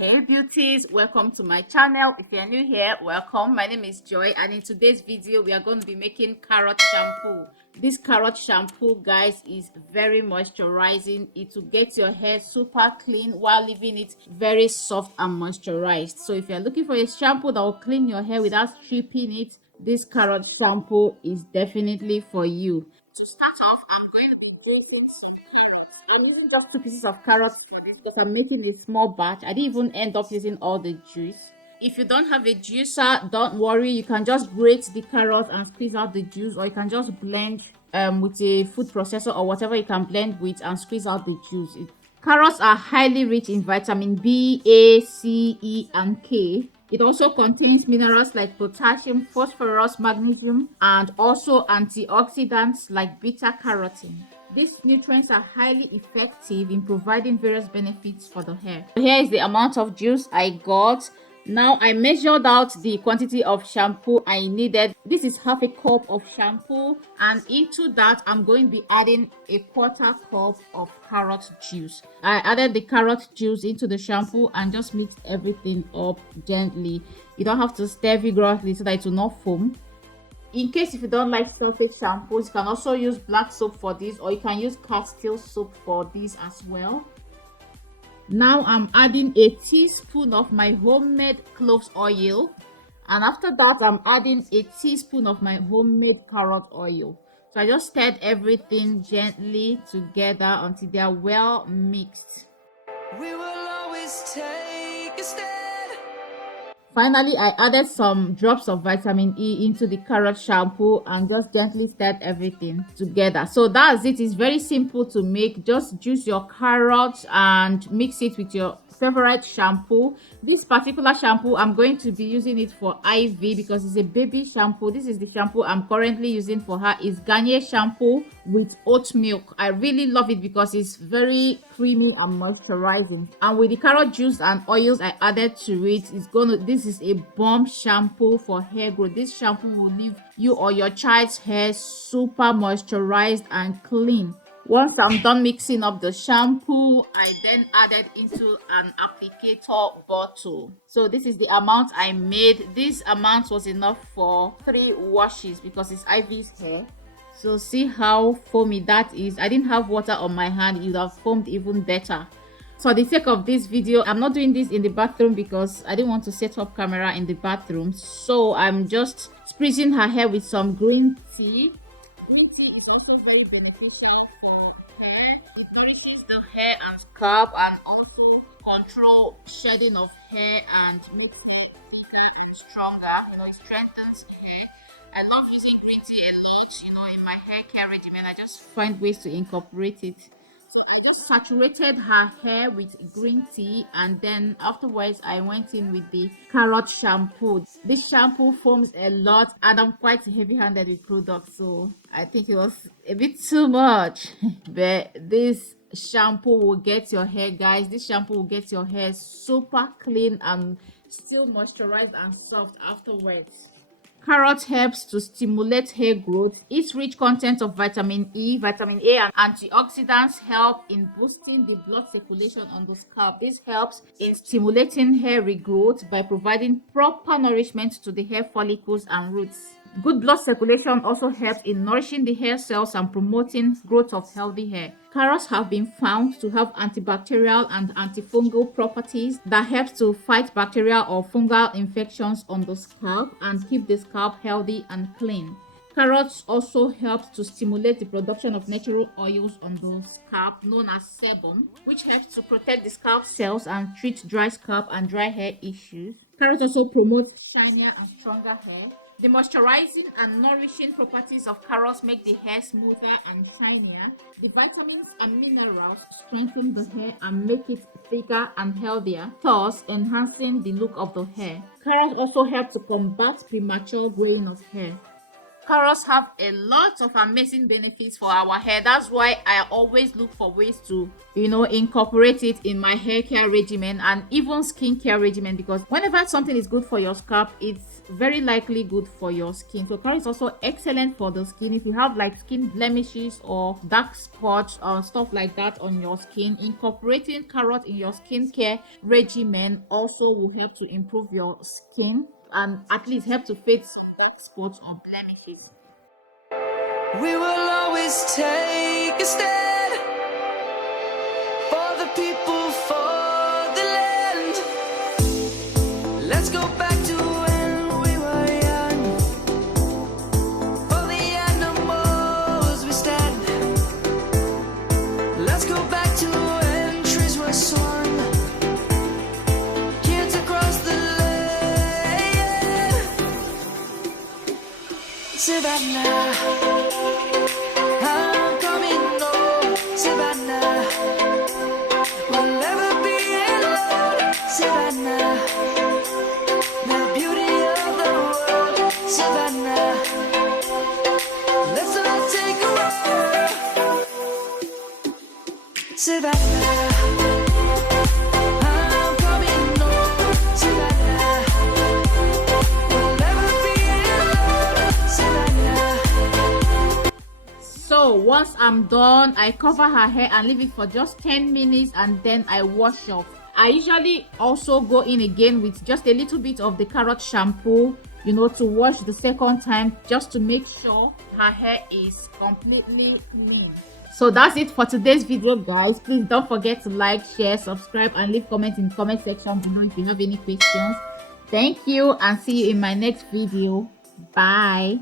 Hey beauties, welcome to my channel. If you're new here, welcome. My name is Joy, and in today's video we are going to be making carrot shampoo. This carrot shampoo, guys, is very moisturizing. It will get your hair super clean while leaving it very soft and moisturized. So if you're looking for a shampoo that will clean your hair without stripping it, this carrot shampoo is definitely for you. To start off, I'm going to be grating some carrots. I'm using just 2 pieces of carrots for this because I'm making a small batch. I didn't even end up using all the juice. If you don't have a juicer, don't worry. You can just grate the carrot and squeeze out the juice, or you can just blend with a food processor or whatever you can blend with and squeeze out the juice. Carrots are highly rich in vitamin B, A, C, E, and K. It also contains minerals like potassium, phosphorus, magnesium, and also antioxidants like beta carotene. These nutrients are highly effective in providing various benefits for the hair. Here is the amount of juice I got. Now I measured out the quantity of shampoo I needed. This is half a cup of shampoo, and into that I'm going to be adding a quarter cup of carrot juice. I added the carrot juice into the shampoo and just mixed everything up gently. You don't have to stir vigorously so that it will not foam. In case if you don't like sulfate shampoos, you can also use black soap for this, or you can use castile soap for this as well. Now I'm adding a teaspoon of my homemade cloves oil, and after that I'm adding a teaspoon of my homemade carrot oil. So I just stirred everything gently together until they are well mixed. We will always take a stand. Finally, I added some drops of vitamin E into the carrot shampoo and just gently stirred everything together. So that's it. It's very simple to make. Just juice your carrots and mix it with your favorite shampoo. This particular shampoo, I'm going to be using it for Ivy because it's a baby shampoo. This is the shampoo I'm currently using for her. It's Garnier shampoo with oat milk. I really love it because it's very creamy and moisturizing. And with the carrot juice and oils I added to it, this is a bomb shampoo for hair growth. This shampoo will leave you or your child's hair super moisturized and clean. Once I'm done mixing up the shampoo, I then added into an applicator bottle. So this is the amount I made. This amount was enough for 3 washes because it's Ivy's hair. So see how foamy that is. I didn't have water on my hand. It would have foamed even better. For the sake of this video, I'm not doing this in the bathroom because I didn't want to set up camera in the bathroom. So I'm just spritzing her hair with some green tea. Green tea is also very beneficial for hair. It nourishes the hair and scalp and also control shedding of hair and makes hair thicker and stronger. It strengthens hair. I love using green tea a lot, in my hair care regimen. I just find ways to incorporate it. So I just saturated her hair with green tea, and then afterwards I went in with the carrot shampoo. This shampoo foams a lot, and I'm quite heavy-handed with products, so I think it was a bit too much. But this shampoo will get your hair, guys. This shampoo will get your hair super clean and still moisturized and soft afterwards. Carrot helps to stimulate hair growth. Its rich content of vitamin E, vitamin A, and antioxidants help in boosting the blood circulation on the scalp. This helps in stimulating hair regrowth by providing proper nourishment to the hair follicles and roots. Good blood circulation also helps in nourishing the hair cells and promoting growth of healthy hair. Carrots have been found to have antibacterial and antifungal properties that helps to fight bacterial or fungal infections on the scalp and keep the scalp healthy and clean. Carrots also help to stimulate the production of natural oils on the scalp known as sebum, which helps to protect the scalp cells and treat dry scalp and dry hair issues. Carrots also promote shinier and stronger hair. The moisturizing and nourishing properties of carrots make the hair smoother and shinier. The vitamins and minerals strengthen the hair and make it thicker and healthier, thus enhancing the look of the hair. Carrots also help to combat premature graying of hair. Carrots have a lot of amazing benefits for our hair. That's why I always look for ways to, incorporate it in my hair care regimen and even skincare regimen, because whenever something is good for your scalp, it's very likely good for your skin. So carrot is also excellent for the skin. If you have like skin blemishes or dark spots or stuff like that on your skin, incorporating carrot in your skincare regimen also will help to improve your skin and at least help to fix spots or blemishes. We will always take a stand for the people, for the land. Let's go back to when we were young. For the animals we stand. Let's go back to when trees were swung. Kids across the land. Savannah, I'm coming home. Savannah, we'll never be alone. Savannah, the beauty of the world. Savannah, let's all take a ride. Savannah, I'm coming home. Savannah, we'll never be alone. Savannah. So once I'm done, I cover her hair and leave it for just 10 minutes and then I wash off. I usually also go in again with just a little bit of the carrot shampoo, to wash the second time, just to make sure her hair is completely clean. So that's it for today's video, guys. Please don't forget to like, share, subscribe, and leave comments in the comment section below if you have any questions. Thank you and see you in my next video. Bye.